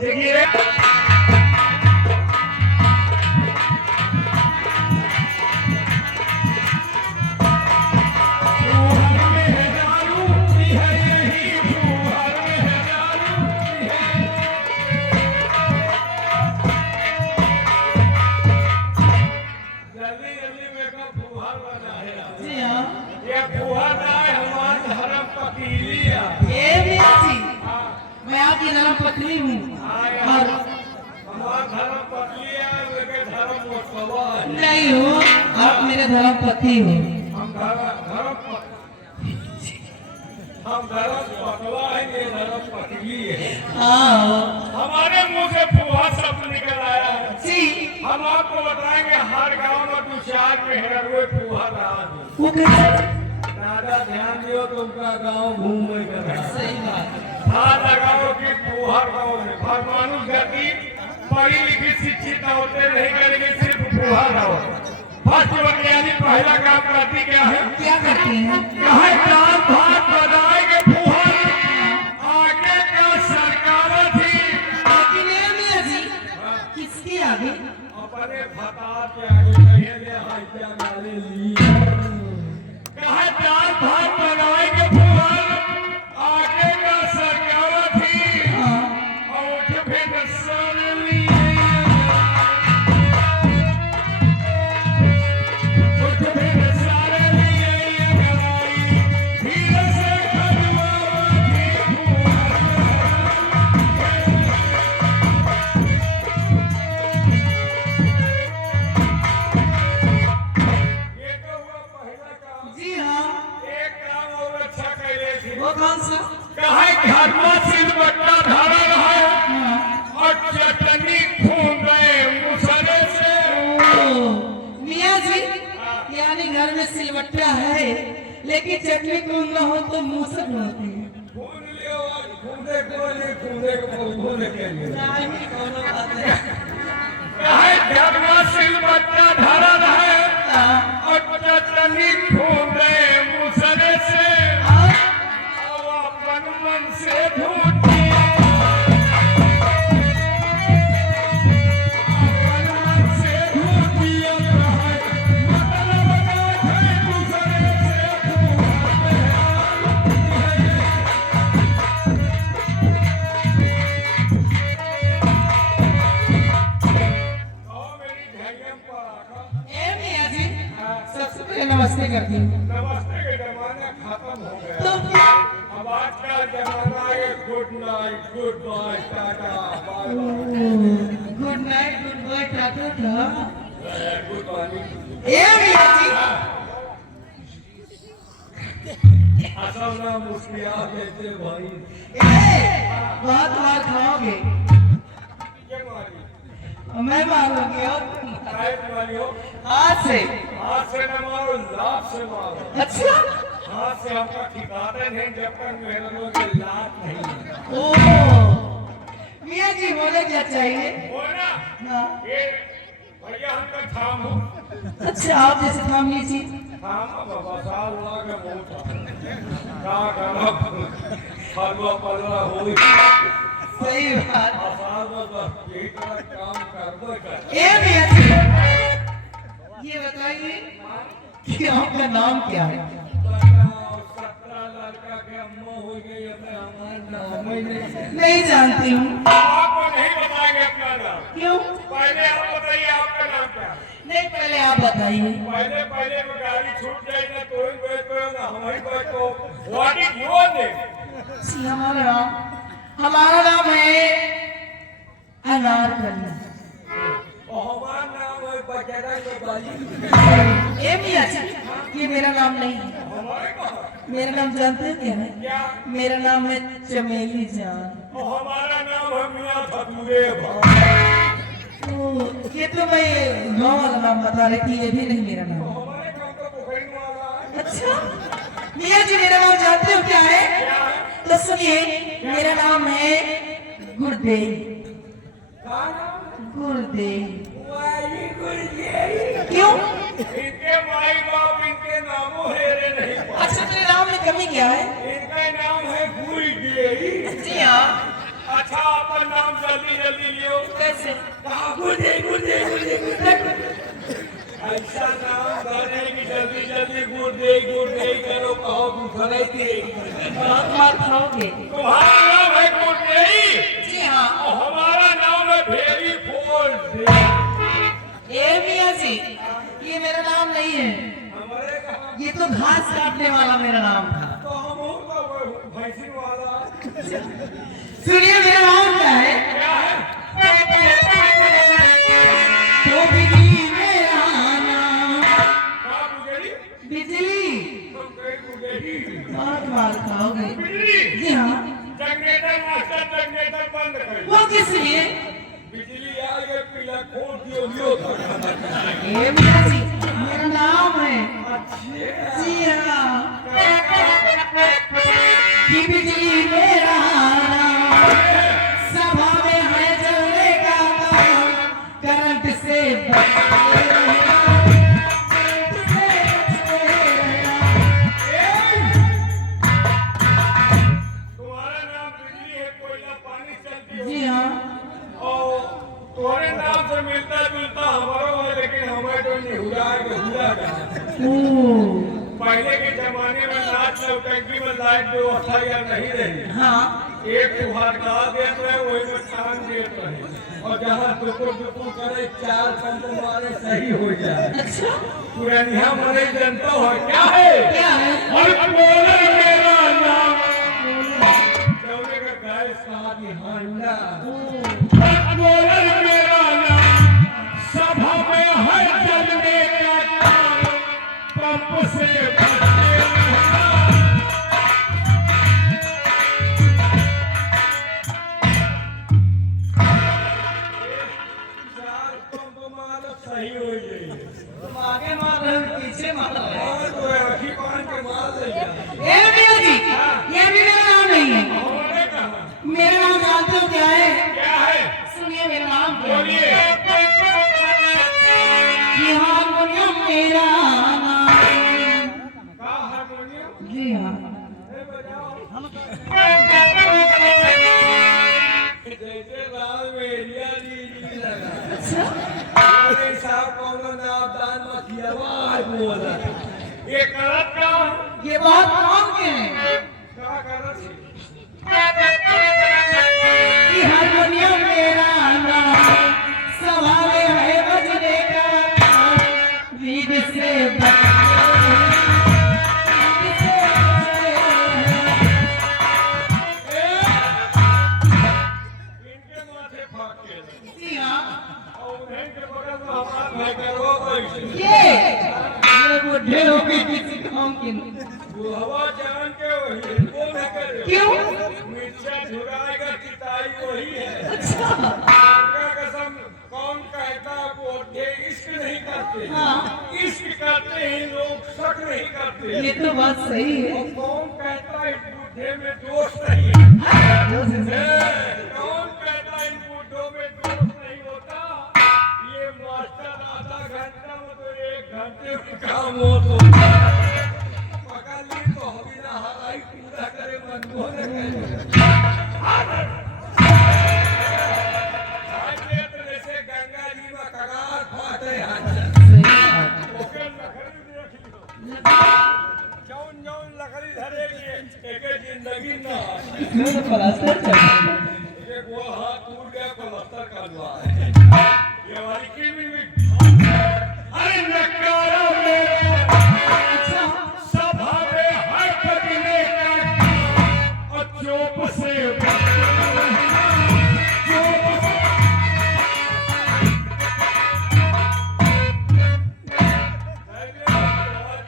देखिए मैं आपकी धर्म पत्नी हूँ और नहीं हो, आप मेरे धर्म पति हो। हम धर्म पतवा है, ये धर्म पतली है। हाँ हमारे मुंह से फुहा शब्द निकल आया है जी। हम आपको बताएंगे हर गांव में दो चार मेहरवे फुहा रहा वो कैसे? दादा ध्यान दियो तुमका गांव घूमे कर सही बात। हाथ लगाओ कि फुहार गांव में हर मानुष जाति पढ़ी लिखी शिक्षित होते नहीं करेंगे, सिर्फ फुहार हो। फर्स्ट वैज्ञानी पहला काम करती क्या है? क्या करती हैं? कहे काम भात बनाएंगे फुहार आगे का सरकार थी, लेकिन ये मियां जी किसकी आगे? अपने फता के आगे कहे ले हाय क्या गाले ली। कहे काम भात बनाएंगे फुहार आगे का सरकार थी और फिर सर ली कुछ फिर सारे लिए गवाई धीरे से खजवावा थी ये तो हुआ पहला काम। जी हाँ। एक काम और अच्छा कैले थी। वो कौन सा? कहे घर में सिलबट्टा धरा रहा और चटनी खून रहे मुसरे से। ओ, मियां जी यानी घर में सिलवट्टा है लेकिन चटनी कौन ना हो तो मूसक होती है। खून लियो और खूने को नहीं खूने को खूने के लिए। नहीं कोनो बात है। कहे घर में सिलबट्टा धरा रहा और चटनी खून रहे मुसरे से। अब अपन मन से ढूंढी अपन मन से ढूंढी मतलब है मुसरे से ए मियां जी सबसे पहले नमस्ते करती हूँ। नमस्ते का जमाना खत्म हो गया। तो क्या? अब आज का जमाना है good night good bye tata bye good night good bye tata था। Good morning. ए मियां जी असल ना मुस्किया देते भाई बहुत मार खाओगे। क्या मारी मैं मारूंगी और काय मारी हो हाथ से। हाथ से न मारो लात से मारो। अच्छा हाथ से आपका ठिकाना नहीं जब तक मेरे लोग के लात नहीं। ओ मियां जी बोले क्या चाहिए? बोला हाँ। ये भैया हमका थामो। अच्छा आप जैसे थाम लीजिए। थामा बाबा साल लगा मोटा का गलत फलवा पलवा होई सही बात। आसार बस यही तरह काम करबो कर। ए मियां जी ये बताइए कि आपका नाम क्या है? 17 लड़का के अम्मा हो गई अपने हमारे नाम ही नहीं। नहीं जानती हूँ। आपको नहीं बताएंगे अपना नाम। क्यों? पहले आप बताइए आपका नाम क्या है? नहीं पहले आप बताइए। पहले पहले में गाड़ी छूट जाए ना तो ही बैठो ना हमारी बैठो व्हाट इज योर नेम? जी हमारा नाम है अनारकली। और हमारा नाम है बजरा के बाली। ए मियां जी ये मेरा नाम नहीं है। हमारे कहाँ? मेरा नाम जानते हैं क्या है? क्या? मेरा नाम है चमेली जान। और हमारा नाम है मियां धतूरे भाई। तो ये तो मैं गाँव वाला नाम बता रही थी, ये भी नहीं मेरा नाम। हमारे गांव का पोखरी वाला है। अच्छा मियां जी मेरा नाम जानते हो क्या है? तो सुनिए मेरा नाम है गुरदेव। गुरदेव। क्यों? इनके माई बाप इनके नामों हेरे नहीं। अच्छा तेरे नाम में कमी क्या है? इनका नाम है गुरदेव। जी हाँ अच्छा अपन नाम जल्दी जल्दी लियो। कैसे? कहा गुडे गुडे गुडे गुडे। ऐसा नाम धरने की जल्दी जल्दी गुडे करो, कहो दूसरा ही। बहुत मार खाओगे। तुम्हारा नाम है गुडे? जी हाँ। और हमारा नाम है भेरी फोल्ड। ए मियाँ जी, ये मेरा नाम नहीं है, हमारे कहा ये तो घास काटने वाला मेरा नाम था। तो हम होगा भैंसी वाला। सुनिए मेरा नाम क्या है? क्या है? तो बिजली मेरा नाम। कहा गुडेरी? बिजली। तुम कहीं गुडेरी? बहुत मार खाओगे। बिजली? जी हाँ। जनरेटर मास्टर जनरेटर बंद कर। वो किस लिए? बिजली आ गई, पीला खोल दियो लियो। ए मियाँ जी, मेरा नाम है। जी हाँ। कि बिजली मेरा नाम, सभा में है चलने का काम, करंट से बचते रहना, करंट से बचते रहना। तुम्हारा नाम बिजली है, कोयला पानी चलती हो। जी हाँ। और तुम्हारे नाम से मिलता जुलता हमारा है, लेकिन हमारे तो निहुरा के हुआ का। ओह, पहले के जमाने में नाच नौटंकी में लाइट व्यवस्था या नहीं रही। हाँ। एक त्योहार का देते रहे, वही में खान देते रहे, और जहाँ दुकुर करे 4-5 मारे सही हो जाए। अच्छा, पुरानिया मरे जनता हो क्या है? क्या है? और बोले मेरा नाम चौले का गाय साथ हांडा। बोले मेरा नाम सभा में है जलने का काम, पंप से बचते रहना। चार पंप मारो सही हो जाए। तुम आगे मार रहे हो, पीछे मार रहे हो। और तो रखी पान के मार ले जाए। ए मियाँ जी, ये भी मेरा नाम नहीं है। हमारे कहा मेरा नाम जानते हो क्या है? क्या है? सुनिए मेरा नाम क्या है? बोलिए। कि हारमोनियम मेरा नाम। का हारमोनियम? जी हाँ। ए बजाओ। जैसे लाल में एरिया ली लगा। अरे साहब कौनो नाम दान मत किया, आवाज बोला। ये करत का? ये बहुत काम के हैं। का करत है? कि हारमोनियम मेरा नाम, सभा में है बजने का काम, वीड से बचते रहना, वीड से बचते रहना। इनके माथे फाक के। जी हाँ। और उन्हीं के बगल में हमारा भाई करवा बैठे। ये बुढ़े हो गए किसी काम के नहीं। वो हवा जान के वही इनको न करे। क्यों? मिर्चा झुराएगा किताई वही है। अच्छा। उनका कसम कौन कहता वो ये इश्क नहीं करते। हाँ। इश्क करते हैं लोग, शक नहीं करते। ये तो बात सही है। और कौन कहता इस बुढ़े में दोष नहीं है? कौन कहता इन बूढ़ों में दोष नहीं होता? ये मास्टर आधा घंटा में तो 1 घंटे में काम होता। पकड़ ली तो हमी ना हराई पूरा करे मनमोह ने करे। जैसे गंगा जी में कगार फाटे ओके लकड़ी देख लियो। जौन जौन लकड़ी धरेगी एक जिंदगी ना। एक वो हाथ टूट गया प्लास्टर का हुआ है। ये वाली की भी अरे नकारा मेरा सभा में हर कदमे का और चोप से चोप से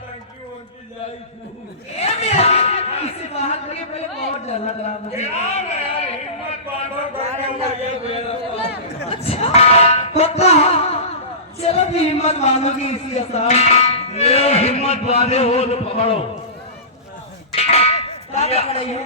टंकी वंकी जाई इसे बाहर करिए, पहले बहुत डर लग रहा मुझे। हिम्मत बांधो अच्छा, पक्का? चलो भी हिम्मत बांधोगी इसी के साथ। हिम्मत बांधे हो तो पकड़ो। क्या पकड़ रही हो?